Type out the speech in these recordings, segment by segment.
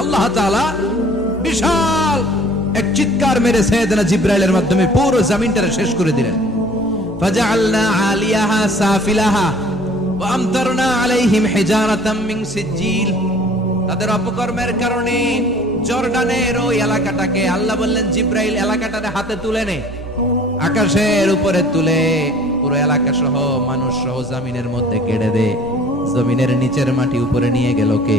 আল্লাহ বিশাল এক চিৎকার মেরে সৈয়দনা জিব্রাইলের মাধ্যমে পুরো শেষ করে দিলেন। আলিয়াহা সাফিলাহা আলাইহিম সিজিল তাদের অপকর্মের কারণে জর্ডানের ওই এলাকাটাকে আল্লাহ বললেন, জিব্রাইল এলাকাটারে হাতে তুলে নে। আকাশের উপরে তুলে পুরো এলাকা সহ মানুষ সহ জমিনের মধ্যে কেড়ে দে। জমিনের নিচের মাটি উপরে নিয়ে গেল কে?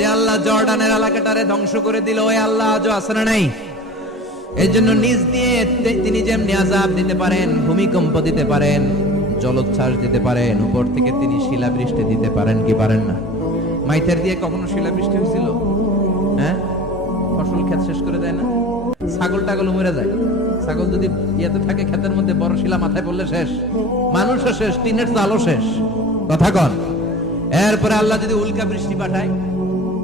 যে আল্লাহ জর্ডানের এলাকাটারে ধ্বংস করে দিল, ওই আল্লাহ আজও আছে না নাই? এই জন্য নিজ দিয়ে তিনি যেমনি আজাব দিতে পারেন, ভূমিকম্প দিতে পারেন, জলোচ্ছ্বাস দিতে পারেন, উপর থেকে তিনি শিলাবৃষ্টি দিতে পারেন কি পারেন না? মাইথের দিয়ে কখনো শিলাবৃষ্টি হয়েছিল? হ্যাঁ? ফসল ক্ষেত শেষ করে দেয় না? ছাগল টাগল মরে যায়। ছাগল যদি ইয়েতে থাকে, ক্ষেতের মধ্যে বড় শিলা মাথায় পড়লে শেষ। মানুষও শেষ, টিনের চালও শেষ। কথা কন। এরপরে আল্লাহ যদি উল্কা বৃষ্টি পাঠায়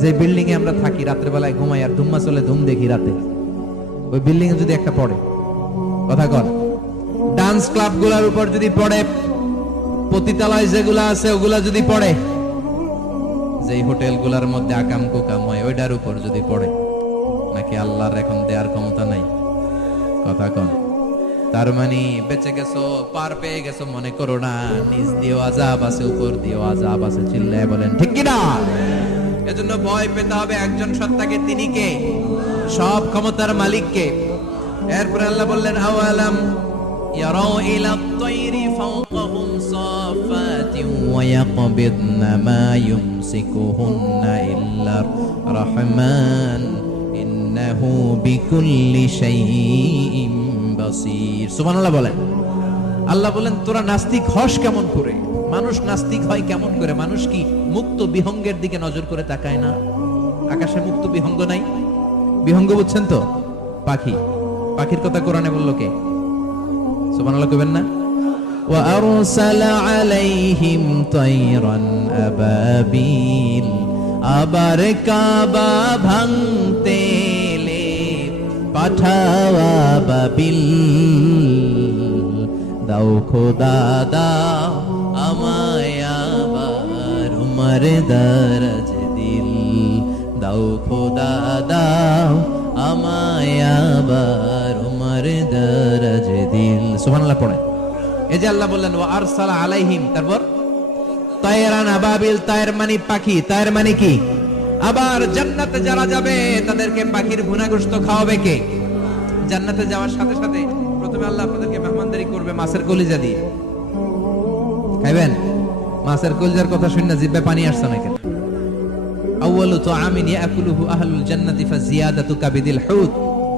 যে বিল্ডিং এ আমরা থাকি, রাত্রেবেলায় ঘুমাই আর ধুম্মা চলে, ধুম দেখি রাতে। ওই বিল্ডিং এ যদি একটা পড়ে, কথা কর ডান্স ক্লাবগুলার উপর যদি পড়ে, পতিতালয় যেগুলা আছে, ওগুলা যদি পড়ে, যেই হোটেলগুলার মধ্যে আকাম কুকাম হয়, ওইটার উপর যদি পড়ে, নাকি আল্লাহর এখন দেয়ার ক্ষমতা নাই? কথা কন। তার মানে বেঁচে গেছো, পার পেয়ে গেছো, মনে করো না নিজ দিয়েও আজাব আছে, উপর দিয়েও আজাব আছে, চিল্লায় বলেন, ঠিক কিনা? এজন্য ভয় পেতে হবে একজন সত্তাকে তিনি কে সব ক্ষমতার মালিককে এরপরে আল্লাহ বললেন আওয়ালাম ইয়ারাও ইলা الطير فوقهم صافات ويقبضن ما يمسكهن إلا الرحمن إنه بكل شيء بصير সুবহান আল্লাহ বলেন আল্লাহ বলেন তোরা নাস্তিক হস কেমন করে মানুষ নাস্তিক হয় কেমন করে মানুষ কি মুক্ত বিহঙ্গের দিকে নজর করে তাকায় না আকাশে মুক্ত বিহঙ্গ নাই বিহঙ্গ বুঝছেন তো পাখি পাখির কথা কোরআনে বললো কে সুবহানাল্লাহ কইবেন না وأرسل عليهم طيرا أبابيل আবার কাবা ভাঙতে এলে পাঠাওয়া বাবিল দাও খোদা দাও আমায় আবার উমর দরজ দিল। দাও খোদা, দাও আমায় আবার উমর দরজ দিল। সুবহানাল্লাহ, পড়ে। এই যে আল্লাহ বললেন ও আরসালা আলাইহিম তারপর, তায়রান আবাবিল তায়ের মানে পাখি তায়ের মানে কি? আবার জান্নাতে যারা যাবে, তাদেরকে পাখির ভুনাগ্রস্ত খাওয়াবে কে? জান্নাতে যাওয়ার সাথে সাথে প্রথমে আল্লাহ আপনাদেরকে মেহমানদারি করবে মাছের কলিজা দিয়ে। খাইবেন? মাছের কলিজার কথা শুনে জিব্বে পানি আসছে না কেন আউয়ালু তুআমিন ইয়াকুলুহু আহলুল জান্নাতি ফাজিয়াদাতু কাবিদিল হুত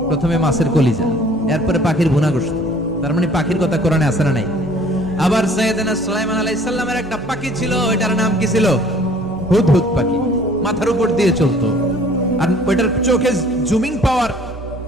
প্রথমে মাছের কলিজা, এরপরে পাখির ভুনাগ্রস্ত তার মানে পাখির কথা কোরআনে আছে না নাই? আবার সৈয়দনা সুলাইমান আলাইহিস সালামের একটা পাখি ছিল এটার নাম কি ছিল? হুদহুদ পাখি। মাথার উপর দিয়ে চলতো। আর ওইটার চোখে জুমিং পাওয়ার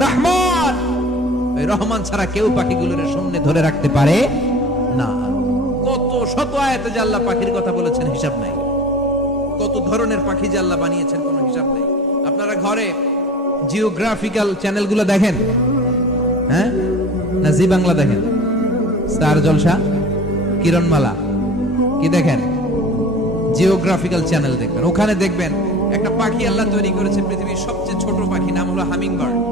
রহমান। রহমান ছাড়া কেউ পাখিগুলোর সামনে ধরে রাখতে পারে না। কত শত আয়াতে যে আল্লাহ পাখির কথা বলেছেন, হিসাব নাই। কত ধরনের পাখি যে আল্লাহ বানিয়েছেন, কোনো হিসাব নাই। আপনারা ঘরে জিওগ্রাফিক্যাল চ্যানেলগুলো দেখেন? হ্যাঁ? না জি বাংলা দেখেন? স্টার জলসা, কিরণমালা, কি দেখেন? জিওগ্রাফিক্যাল চ্যানেল দেখবেন। ওখানে দেখবেন একটা পাখি আল্লাহ তৈরি করেছে পৃথিবীর সবচেয়ে ছোট পাখি, নাম হলো হামিং বার্ড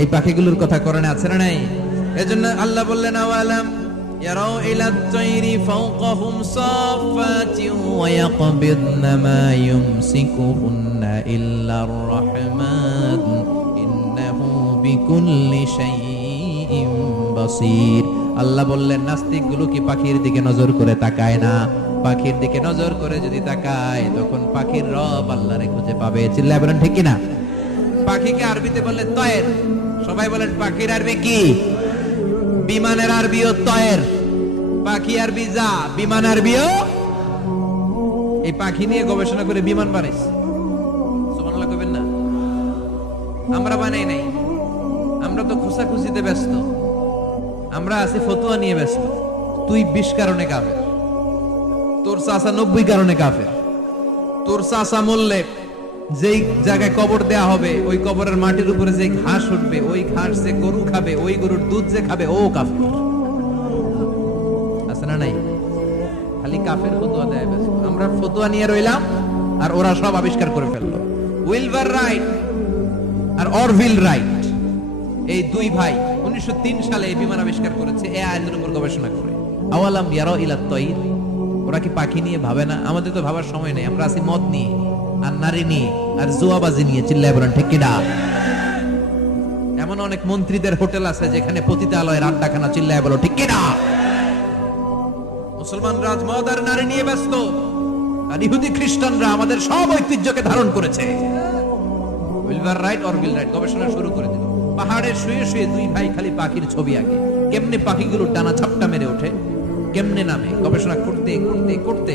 এই পাখিগুলোর কথা করণে আছে না নাই? এজন্য আল্লাহ বললেন, আওয়ালাম ইলা তাইরি ফাওকাহুম সাফাতিন ওয়া ইয়াকবিদনা মা ইউমসিকুহুন্না ইল্লার রাহমান। ইন্নাহু বিকুল্লি শাইইন বাসীর। আল্লাহ বললেন নাস্তিকগুলো কি পাখির দিকে নজর করে তাকায় না? পাখির দিকে নজর করে যদি তাকায়, তখন পাখির রব আল্লাহরে খুঁজে পাবে। চিল্লায় বলেন, ঠিক কিনা? পাখিকে আরবিতে বললে তয়ের। সবাই বলেন, পাখির আরবি কি? বিমানের আরবিও তয়ের। পাখি আরবি যা, বিমান আরবিও? এই পাখি নিয়ে গবেষণা করে বিমান বানাইছে। আমরা বানাই নাই। আমরা তো খুশাখুশিতে ব্যস্ত। আমরা আছি ফতুয়া নিয়ে ব্যস্ত। তুই বিশ কারণে কাফের। তোর চাষা নব্বই কারণে কাফের। তোর চাষা মরলে যেই জায়গায় কবর দেয়া হবে, ওই কবরের মাটির উপরে যে ঘাস উঠবে, ওই ঘাস যে গরু খাবে, ওই গরুর দুধ যে খাবে, ও কাফের। আছে না নাই? খালি কাফের দেয় আমরা নিয়ে রইলাম, আর ওরা সব আবিষ্কার করে ফেলল। উইলভার রাইট আর অরভিল রাইট, এই দুই ভাই উনিশশো তিন সালে এই বিমান আবিষ্কার করেছে, এ আয়াতের উপর গবেষণা করে। আওয়ালাম ইয়ারো ইলা ওরা কি পাখি নিয়ে ভাবে না? আমাদের তো ভাবার সময় নেই, আমরা আছি মদ নিয়ে। আর নারী নিয়ে আর জুয়াবাজি নিয়ে চিল্লায় বলেন, ঠিক কিনা? এমন অনেক মন্ত্রীদের হোটেল আছে যেখানে পতিতালয়ের আড্ডাখানা চিল্লায় বলো, ঠিক কিনা? মুসলমান ঐতিহ্যকে ধারণ করেছে। রাইট রাইট, গবেষণা শুরু পাহাড়ে শুয়ে শুয়ে দুই ভাই খালি পাখির ছবি আঁকে। কেমনে পাখিগুলো ডানা ছাপটা মেরে ওঠে, কেমনে নামে, গবেষণা করতে করতে করতে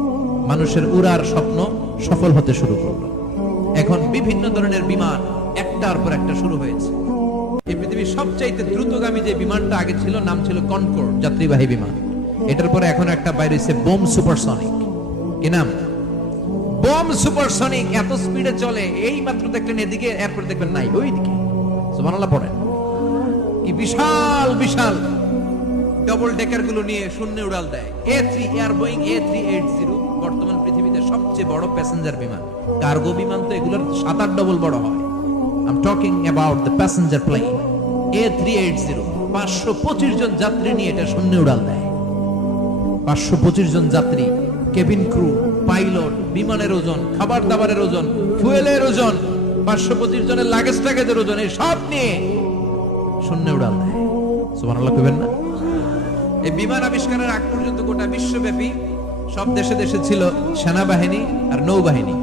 মানুষের উড়ার স্বপ্ন সফল হতে শুরু করল। এখন বিভিন্ন ধরনের বিমান একটার পর একটা শুরু হয়েছে। এই পৃথিবীর সবচাইতে দ্রুতগামী যে বিমানটা আগে ছিল, নাম ছিল কনকোর্ড যাত্রীবাহী বিমান। এটার পরে এখন একটা বাইরে হচ্ছে বোম সুপারসনিক কি নাম? বোম সুপারসনিক এত স্পিডে চলে, এই মাত্র দেখলেন এদিকে, এরপর দেখবেন নাই ওই দিকে সুবহানাল্লাহ, পড়েন। কি বিশাল বিশাল। ডবল ডেকারগুলো নিয়ে শূন্যে উড়াল দেয়। A three air Boeing A three eight zero বর্তমান পৃথিবীতে সবচেয়ে বড় প্যাসেঞ্জার বিমান। কার্গো বিমান তো এগুলোর সাত আট ডবল বড় হয়। I'm talking about the passenger plane A three eight zero পাঁচশো পঁচিশ জন যাত্রী নিয়ে এটা শূন্যে উড়াল দেয়। পাঁচশো পঁচিশ জন যাত্রী কেবিন ক্রু পাইলট বিমানের ওজন খাবার দাবারের ওজন ফুয়েলের ওজন, পাঁচশো পঁচিশ জনের লাগেজ টাগেজের ওজন, এই সব নিয়ে শূন্য উড়াল দেয়। সুবহানাল্লাহ কইবেন না? এই বিমান আবিষ্কারের আগ পর্যন্ত গোটা বিশ্বব্যাপী সব দেশে দেশে ছিল সেনাবাহিনী আর নৌবাহিনী।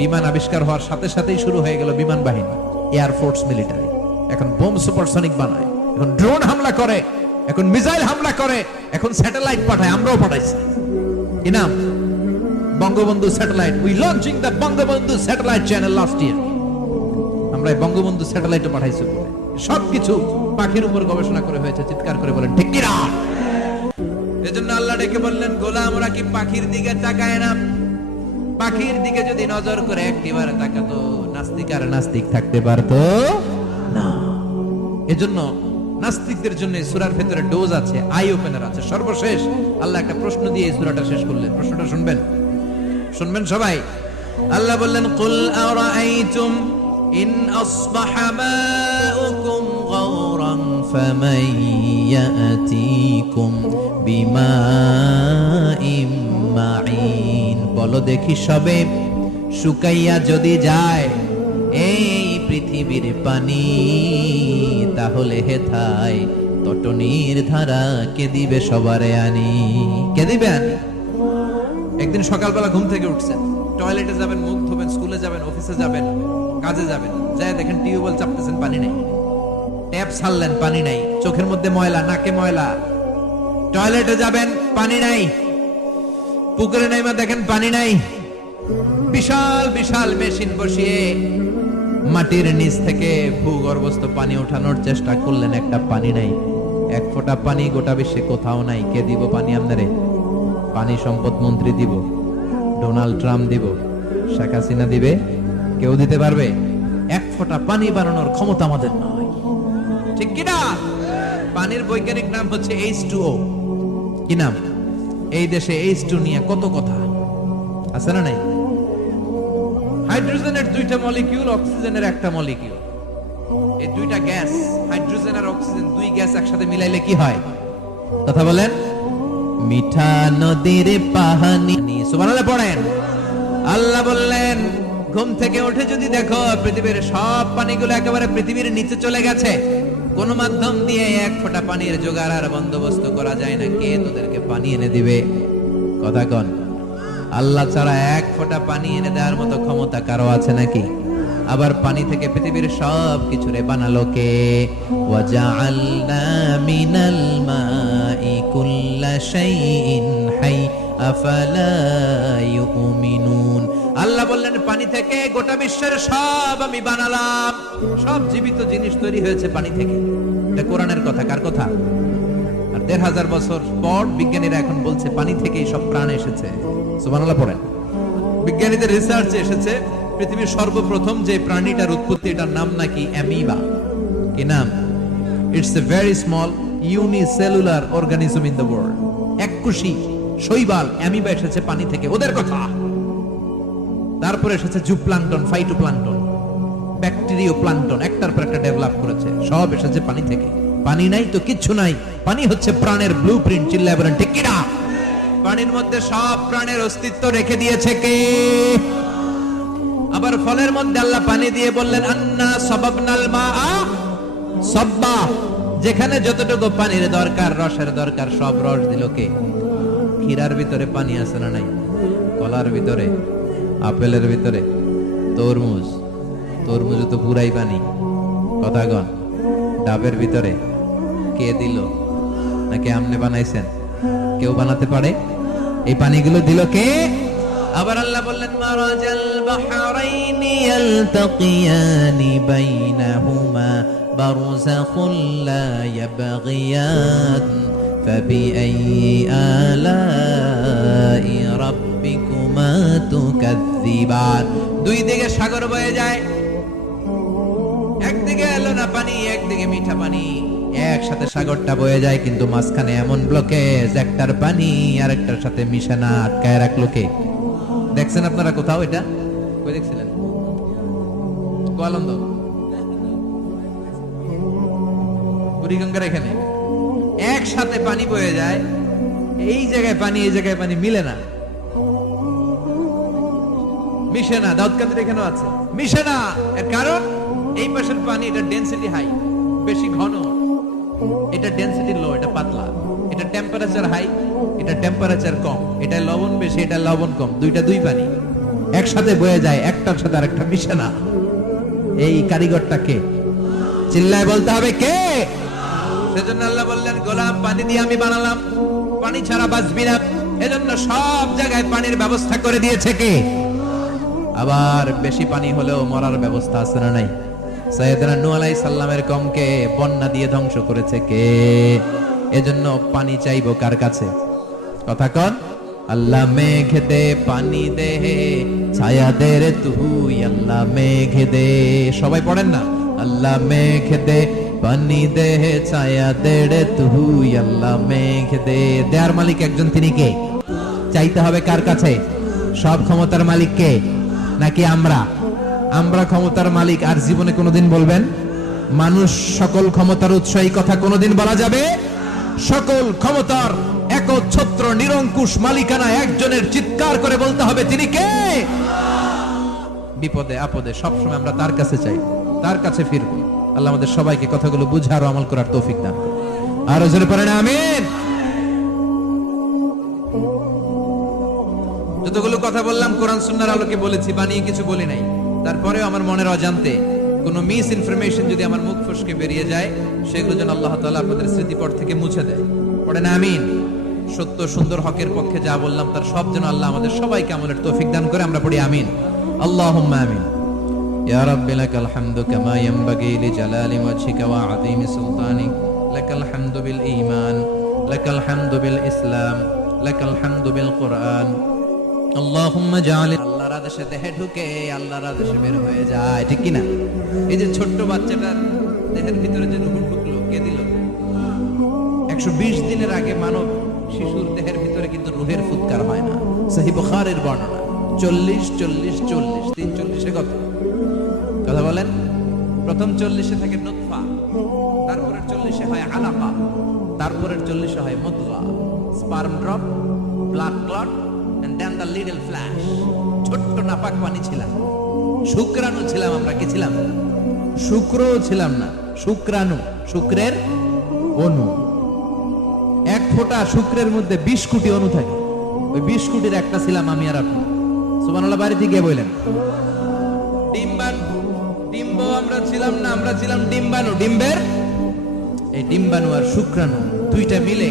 বিমান আবিষ্কার হওয়ার সাথে সাথেই শুরু হয়ে গেল বিমান বাহিনী এয়ারফোর্স মিলিটারি এখন বোম সুপারসনিক বানায়, এখন ড্রোন হামলা করে, এখন মিসাইল হামলা করে, এখন স্যাটেলাইট পাঠায়, আমরাও পাঠাইছি। কি নাম? Bangabandhu satellite. We launching the Bangabandhu satellite channel last year আমরা বঙ্গবন্ধু স্যাটেলাইটে পাঠাইছি সবকিছু পাখির উপর গবেষণা করে হয়েছে, চিৎকার করে বলেন, ঠিক কিনা এজন্য আল্লাহ ডেকে বললেন, গোলাম, ওরা কি পাখির দিকে তাকায় না? পাখির দিকে যদি নজর করে একটিবারে তাকাতো, নাস্তিক আর নাস্তিক থাকতে পারতো না। এজন্য নাস্তিকদের জন্য সূরার ভেতরে ডোজ আছে, আই ওপেনার আছে। সর্বশেষ আল্লাহ একটা প্রশ্ন দিয়ে এই সূরাটা শেষ করলেন। প্রশ্নটা শুনবেন? শুনবেন সবাই? আল্লাহ বললেন, কুল আরাআইতুম ইন আসবাহা মাউকুম গাওরান ফামান ইয়াতিকুম বিমাইম মাইন বলো দেখি সবে শুকাইয়া যদি যায় এই পৃথিবীর পানি, তাহলে হেথায় তটনির ধারা কে দিবে সবারে আনি? কে দিবে আনি? একদিন সকালবেলা ঘুম থেকে উঠছেন, টয়লেটে যাবেন মুখ ধোবেন স্কুলে যাবেন, অফিসে যাবেন, কাজে যাবেন যাই দেখেন টিউবওয়েল চাপতেছেন, পানি নেই। ট্যাপ ছাড়লেন, পানি নাই। চোখের মধ্যে ময়লা, নাকে ময়লা। টয়লেটে যাবেন, পানি নাই। পুকুরে নাই নাইমা দেখেন, পানি নাই। বিশাল বিশাল মেশিন বসিয়ে মাটির নিচ থেকে ভূগর্ভস্থ পানি ওঠানোর চেষ্টা করলেন। একটা পানি নাই। এক ফোঁটা পানি গোটা বিশ্বে কোথাও নাই। কে দিব পানি আপনারে? পানি সম্পদ মন্ত্রী দিব। ডোনাল্ড ট্রাম্প দিব। শেখ হাসিনা দিবে। কেউ দিতে পারবে? এক ফোঁটা পানি বানানোর ক্ষমতা আমাদের নয় ঠিক কিনা? পানির বৈজ্ঞানিক নাম হচ্ছে এইচ টু ও কি নাম? এই দেশে এইচ টু নিয়ে কত কথা? আছে না নাই? হাইড্রোজেনের দুইটা মলিকিউল অক্সিজেনের একটা মলিকিউল এই দুইটা গ্যাস, হাইড্রোজেন আর অক্সিজেন, দুই গ্যাস একসাথে মিলাইলে কি হয়? কথা বলেন। মিঠা নদীর পাহানি সুবহানাল্লাহ পড়েন। আল্লাহ বললেন, ঘুম থেকে উঠে যদি দেখো, পৃথিবীর সব পানিগুলো একেবারে পৃথিবীর নিচে চলে গেছে। কোন মাধ্যম দিয়ে এক ফোঁটা পানির জোগাড় আর বন্দোবস্ত করা যায় না। কে তোদেরকে পানি এনে দিবে? কথা কন। আল্লাহ ছাড়া এক ফোঁটা পানি এনে দেওয়ার মতো ক্ষমতা কারও আছে নাকি? আবার পানি থেকে পৃথিবীর সব কিছু রে বানালো কে? আফালা ইউমিনুন? আল্লাহ বললেন, পানি থেকে গোটা বিশ্বের সব আমি বানালাম। সব জীবিত জিনিস তৈরি হয়েছে পানি থেকে। এটা কোরআনের কথা, কার কথা? আর দেড় হাজার বছর পর বিজ্ঞানীরা এখন বলছে, পানি থেকেই সব প্রাণ এসেছে। সুবহানাল্লাহ পড়েন। বিজ্ঞানীদের রিসার্চে এসেছে, পৃথিবীর সর্বপ্রথম যে প্রাণীটার উৎপত্তি, এটার নাম নাকি অ্যামিবা। কি নাম? It's a very small unicellular organism in the world এককুশি শৈবাল অ্যামিবা এসেছে পানি থেকে। ওদের কথা। তারপরে এসেছে জুপ্লাঙ্কটন ফাইটোপ্লাঙ্কটন ব্যাকটেরিও প্লাঙ্কটন একটার পর একটা ডেভেলপ করেছে। সব এসেছে পানি থেকে। পানি নাই তো কিচ্ছু নাই। পানি হচ্ছে প্রাণের ব্লু প্রিন্ট চিল্লায় বলেন ঠিক কিনা পানির মধ্যে সব প্রাণের অস্তিত্ব রেখে দিয়েছে কে? আবার ফলের মধ্যে আল্লাহ পানি দিয়ে বললেন, আন্না সবাবনাল মা সব্বা। যেখানে যতটুকু পানির দরকার, রসের দরকার, সব রস দিল কে? ক্ষীরার ভিতরে পানি আছে না নাই? কলার ভিতরে। আপেলের ভিতরে তরমুজ তরমুজে তো পুরাই পানি কথাগণ ডাবের ভিতরে কে দিল নাকি আমনে বানাইছেন কেউ বানাতে পারে এই পানিগুলো দিল কে আবার আল্লাহ বললেন মারাজাল বাহরাইনি ইয়ালতাকিয়ানি বাইনাহুমা বারযাখুন লা ইয়াবগিয়ান فبأي آلاء ربكما تكذبان দুই দিকে সাগর বয়ে যায় একদিকে এলো না পানি একদিকে মিঠা পানি। একসাথে সাগরটা বয়ে যায়, কিন্তু মাঝখানে এমন ব্লকেজ একটার পানি আর একটার সাথে আটকায় রাখল কে? দেখছেন আপনারা কোথাও এটা? কই দেখছিলেন? বুড়িগঙ্গার এখানে। একসাথে পানি বয়ে যায়, এই জায়গায় পানি, এই জায়গায় পানি মিলে না। মিশে না এখানেও আছে। মিশে না এর কারণ? এই পাশের পানি, এটা ডেন্সিটি হাই বেশি ঘন। এটা ডেনসিটি লো এটা পাতলা। এটা টেম্পারেচার হাই এটা টেম্পারেচার কম। এটা লবণ বেশি, এটা লবণ কম। দুইটা দুই পানি। একসাথে বয়ে যায়, একটার সাথে আরেকটা মিশে না এই কারিগরটা কে? চিল্লায় বলতে হবে কে? সেজন্য আল্লাহ বললেন, গোলাম, পানি দিয়ে আমি বানালাম। পানি ছাড়া বাঁচবি না। এজন্য সব জায়গায় পানির ব্যবস্থা করে দিয়েছে কে? আবার বেশি পানি হলেও মরার ব্যবস্থা আছে না নাই? সৈয়দনা নূহ আলাইহিস সালামের কমকে বন্যা দিয়ে ধ্বংস করেছে কে? এজন্য পানি চাইব কার কাছে? কথা কন, আল্লাহ মেঘ দে পানি দে, ছায়া দে রে তুই আল্লাহ মেঘ দে সবাই পড়েন না? আল্লাহ মেঘ দে পানি দে, ছায়া দে রে তুই আল্লাহ মেঘ দে দেয়ার মালিক একজন তিনি কে? চাইতে হবে কার কাছে? সব ক্ষমতার মালিক কে? নাকি আমরা? আমরা ক্ষমতার মালিক আর জীবনে কোনোদিন বলবেন, মানুষ সকল ক্ষমতার উৎস, এই কথা কোনোদিন বলা যাবে? সকল ক্ষমতার একচ্ছত্র, নিরঙ্কুশ মালিকানা একজনের চিৎকার করে বলতে হবে, তিনি কে? বিপদে, আপদে, সবসময় আমরা তার কাছে চাই, তার কাছে ফিরবো। আল্লাহ আমাদের সবাইকে কথাগুলো বুঝার আমল করার তৌফিক দান। আরও জোরে পড়েন আমিন। যতগুলো কথা বললাম কোরআন সুন্নাহর আলোকে বলেছি বানিয়ে কিছু বলি নাই তারপরেও আমার মনের অজান্তে কোন মিস ইনফরমেশন যদি আমার মুখ ফসকে বেরিয়ে যায় সেগুলো যেন আল্লাহ তাআলা আপনাদের স্মৃতিপট থেকে মুছে দেয় পড়েন আমিন সত্য সুন্দর হকের পক্ষে যা বললাম তার সব যেন আল্লাহ আমাদের সবাইকে আমলের তৌফিক দান করে আমরা পড়ি আমিন আল্লাহুম্মা আমিন يا رب لك الحمد كما ينبغي لجلال وجهك وعظيم سلطانك لك الحمد بالإيمان لك الحمد بالإسلام لك الحمد بالقرآن اللهم جعل আল্লাহর আদেশে দেহে ঢুকে আল্লাহর আদেশে বের হয়ে যায়, ঠিক কি না এই যে ছোট্ট বাচ্চাটার দেহের ভিতরে যে রুহ ঢুকলো, কে দিল? একশো বিশ দিনের আগে মানব শিশুর দেহের ভিতরে কিন্তু রুহের ফুৎকার হয় না। সহি বুখারের বর্ণনা। চল্লিশ চল্লিশ চল্লিশ, তিন চল্লিশে কত? কথা বলেন। প্রথম চল্লিশে থাকে নুতফা, তারপরের চল্লিশে হয় আলাপা তারপরের চল্লিশে হয় মুদগা sperm drop, blood clot then the little flesh ছোট্ট নাপাক পানি ছিলাম। শুক্রাণু ছিলাম আমরা, কি ছিলাম? শুক্রও ছিলাম না, শুক্রাণু, শুক্রের অনু এক ফোঁটা শুক্রের মধ্যে বিশ কোটি অনু থাকে। ওই বিশ কোটির একটা ছিলাম আমি আর আপনি। সুবহানাল্লাহ বাড়িতে গিয়ে বললেন, ডিম্বাণু ডিম্ব আমরা ছিলাম না, আমরা ছিলাম ডিম্বাণু। ডিম্বের? এই ডিম্বাণু আর শুক্রাণু দুইটা মিলে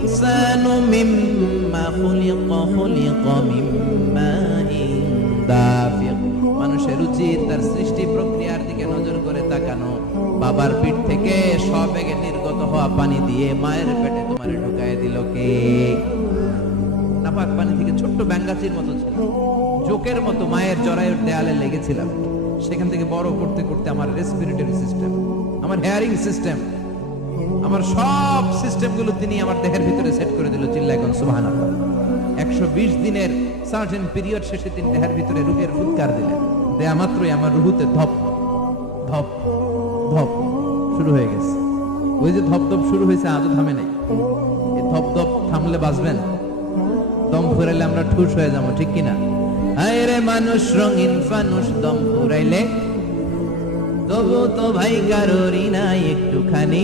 الإنسان مما خلق خلق من ماء دافق মানুষের উচিত তার সৃষ্টি প্রক্রিয়ার দিকে নজর করে তাকানো বাবার পিঠ থেকে সবেগে নির্গত হওয়া পানি দিয়ে মায়ের পেটে তোমার ঢুকায় দিল কে নাপাক পানি থেকে ছোট্ট ব্যাঙ্গাচির মতো ছিল জোকের মতো মায়ের জরায়ুর দেয়ালে লেগেছিলাম সেখান থেকে বড় করতে করতে আমার রেসপিরেটরি সিস্টেম আমার হেয়ারিং সিস্টেম আমার সব সিস্টেমগুলো তিনি আমার দেহের ভিতরে সেট করে দিল চিল্লাইগন সুবহান একশো বিশ দিনের সার্টেন পিরিয়ড শেষে তিনি দেহের ভিতরে রুহের ফুৎকার দিলেন। দেয়া মাত্রই আমার রুহুতে ধপ ধপ ধপ শুরু হয়ে গেছে। ওই যে ধপ ধপ শুরু হয়েছে, আজও থামে নাই। এই ধপ ধপ থামলে বাঁচবেন? দম ফুরাইলে আমরা ঠুস হয়ে যাব, ঠিক কিনা? আয় মানুষ, রঙিন ফানুষ দম ফুরাইলে? তবু তো ভাই কারোরই নাই একটুখানি।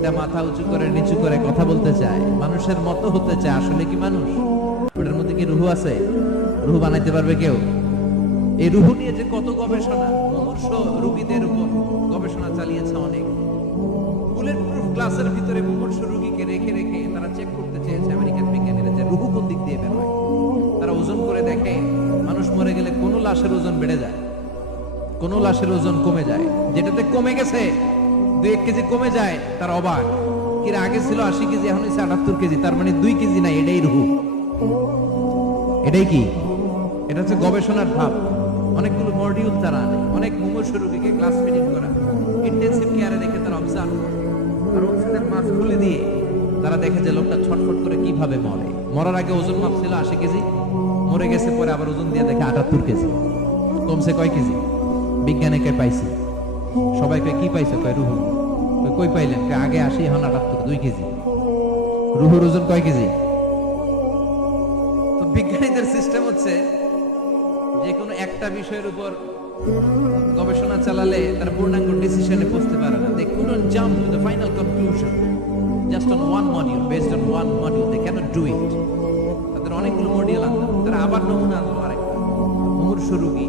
ওটা মাথা উঁচু করে, নিচু করে কথা বলতে চায়। মানুষের মতো হতে চায়, আসলে কি মানুষ? ওটার মধ্যে কি রুহু আছে? রুহু বানাইতে পারবে কেউ? এই রুহু নিয়ে যে কত গবেষণা, মুমূর্ষ উপর গবেষণা চালিয়েছে অনেক। বুলেট প্রুফ ভিতরে মুমূর্ষ রেখে রেখে তারা চেক করতে চেয়েছে আমেরিকান বিজ্ঞানীরা যে রুহু কোন দিক দিয়ে তারা ওজন করে দেখে, মানুষ মরে গেলে কোন লাশের ওজন বেড়ে যায়, কোন লাশের ওজন কমে যায়, যেটাতে কমে গেছে। এক কেজি কমে যায়, তার অবাক। কিরা আগে ছিল আশি কেজি, এখন হচ্ছে আটাত্তর কেজি, তার মানে দুই কেজি নাই, এটাই রুহু। এটাই কি? এটা হচ্ছে গবেষণার ভাব। অনেকগুলো মডিউল তারা আনে, অনেক মুমূর্ষ রোগীকে ক্লাস ফিটিং করা। ইন্টেনসিভ কেয়ারে রেখে তারা অবজার্ভ আর অক্সিজেন মাস্ক খুলে দিয়ে তারা দেখে যে লোকটা ছটফট করে কীভাবে মরে। মরার আগে ওজন মাপ ছিল আশি কেজি, মরে গেছে পরে আবার ওজন দিয়ে দেখে আটাত্তর কেজি। কমছে কয় কেজি? বিজ্ঞানে কে পাইছে? সবাই কয় কি পাইছে? কয় রুহু। কই পাইলেন আগে আশি এখন আটাত্তর দুই কেজি। রুহুর ওজন কয় কেজি? তো বিজ্ঞানীদের সিস্টেম হচ্ছে যে কোনো একটা বিষয়ের উপর গবেষণা চালালে তার পূর্ণাঙ্গ ডিসিশনে পৌঁছতে পারে না। They couldn't jump to the final conclusion just on one module based on one module they can't do it তাদের অনেকগুলো মডিউল আনতে তারা আবার নমুনা আনলো আরেকটা। মুমূর্ষ রোগী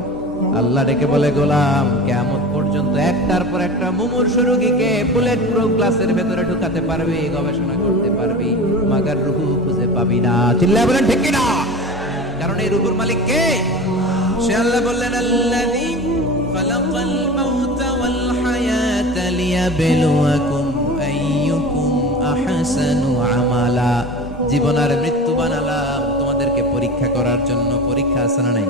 আল্লাহ ডেকে বলে, গোলাম কেমন পর্যন্ত একটার পর একটা মুমূর্ষ রোগীকে বুলেট প্রুফ গ্লাসের ভেতরে ঢুকাতে পারবি, গবেষণা করতে পারবি, মাগার রুহু খুঁজে পাবি না। চিল্লা বলেন, ঠিক না কারণ এই রুহুর মালিক কে? সে আল্লাহ বললেন, আল্লাযী খালাকাল মাউতা ওয়াল হায়াতা লিয়াবলুয়াকুম আইয়ুকুম আহসানু আমালা। জীবন আর মৃত্যু বানালাম তোমাদেরকে পরীক্ষা করার জন্য। পরীক্ষা আছে না নাই?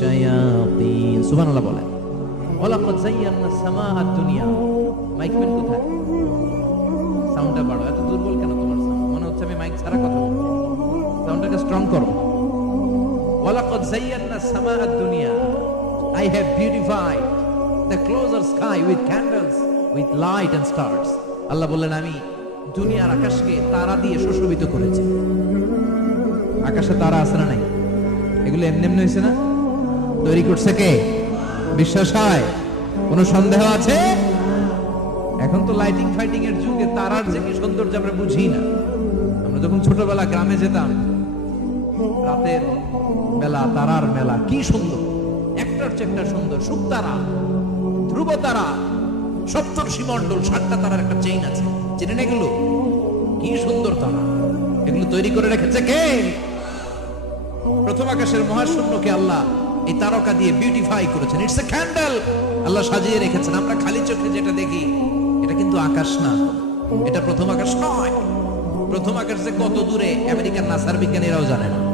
লিশ-শায়াতিন সুবহানাল্লাহ বলেন, ওয়ালাকাদ যায়্যানাস সামাআদ দুনিয়া। মাইক পেন কোথায়? সাউন্ডটা বাড়ো এত দুর্বল কেন তোমার মনে হচ্ছে আমি মাইক ছাড়া কথা বলছি। সাউন্ডটাকে স্ট্রং করো। ওয়ালাকাদ যায়্যানা সামাআ দুনিয়া। I have beautified the closer sky with candles with light and stars আল্লাহ বললেন, আমি দুনিয়ার আকাশকে তারা দিয়ে সুশোভিত করেছি। আকাশে তারা আছে না নাই? এগুলো এমনি এমনি হয়েছে না? তৈরি করছে কে? বিশ্বাস হয়? কোনো সন্দেহ আছে? এখন তো লাইটিং ফাইটিং এর যুগে তারার যে কি সৌন্দর্য আমরা বুঝি না। আমরা যখন ছোটবেলা গ্রামে যেতাম, রাতের বেলা তারার মেলা, কি সুন্দর। একটার চেয়ে একটা সুন্দর। শুকতারা ধ্রুব তারা সপ্তর সীমণ্ডল ষাটটা তারার একটা চেইন আছে। চেনেন এগুলো? কি সুন্দর তারা। এগুলো তৈরি করে রেখেছে কে? প্রথম আকাশের মহাশূন্যকে আল্লাহ এই তারকা দিয়ে বিউটিফাই করেছেন। ইটস এ ক্যান্ডেল আল্লাহ সাজিয়ে রেখেছেন। আমরা খালি চোখে যেটা দেখি, এটা কিন্তু আকাশ না। এটা প্রথম আকাশ নয়। প্রথম আকাশ যে কত দূরে, আমেরিকার নাসার বিজ্ঞানীরাও জানে না।